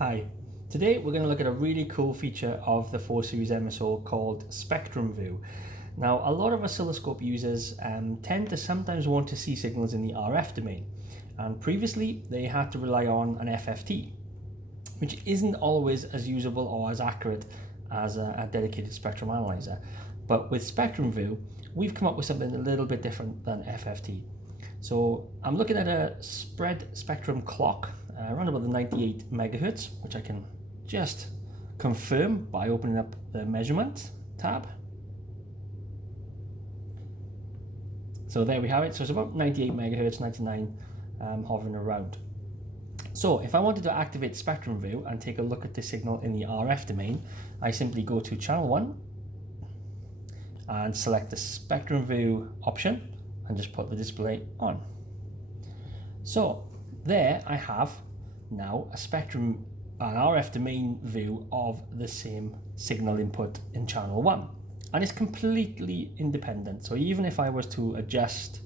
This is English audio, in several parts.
Hi, today we're going to look at a really cool feature of the 4 Series MSO called Spectrum View. Now, a lot of oscilloscope users tend to sometimes want to see signals in the RF domain, and previously they had to rely on an FFT, which isn't always as usable or as accurate as a dedicated spectrum analyzer. But with Spectrum View, we've come up with something a little bit different than FFT. So I'm looking at a spread spectrum clock around about the 98 megahertz, which I can just confirm by opening up the measurement tab. So there we have it. So it's about 98 megahertz, 99 hovering around. So if I wanted to activate Spectrum View and take a look at the signal in the RF domain, I simply go to channel 1 and select the Spectrum View option and just put the display on. So there I have now an RF domain view of the same signal input in channel 1, and it's completely independent. So even if I was to adjust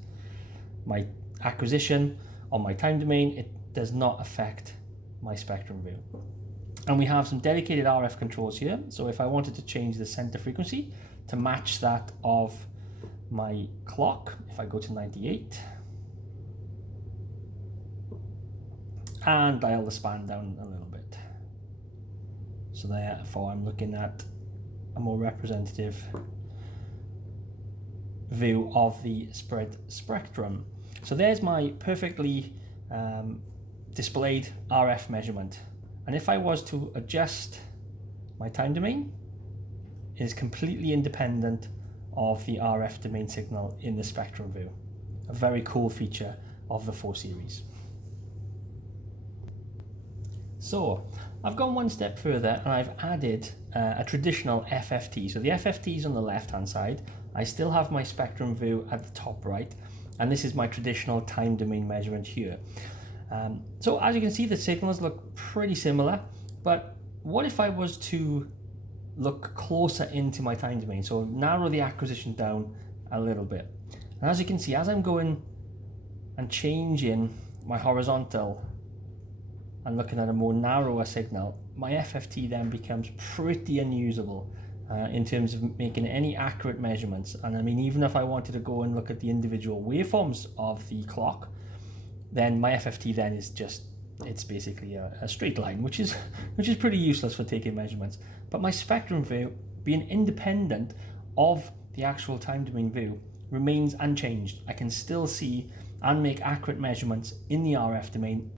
my acquisition on my time domain, it does not affect my spectrum view. And we have some dedicated RF controls here. So if I wanted to change the center frequency to match that of my clock, if I go to 98 and dial the span down a little bit, so therefore I'm looking at a more representative view of the spread spectrum. So there's my perfectly displayed RF measurement, and if I was to adjust my time domain, it is completely independent of the RF domain signal in the spectrum view. A very cool feature of the 4 series. So I've gone one step further and I've added a traditional FFT. So the FFT is on the left hand side. I still have my spectrum view at the top right, and this is my traditional time domain measurement here. So as you can see, the signals look pretty similar, but what if I was to look closer into my time domain? So narrow the acquisition down a little bit. And as you can see, as I'm going and changing my horizontal and looking at a more narrower signal, my FFT then becomes pretty unusable in terms of making any accurate measurements. And I mean, even if I wanted to go and look at the individual waveforms of the clock, then my FFT then is just, it's basically a straight line, which is pretty useless for taking measurements. But my spectrum view, being independent of the actual time domain view, remains unchanged. I can still see and make accurate measurements in the RF domain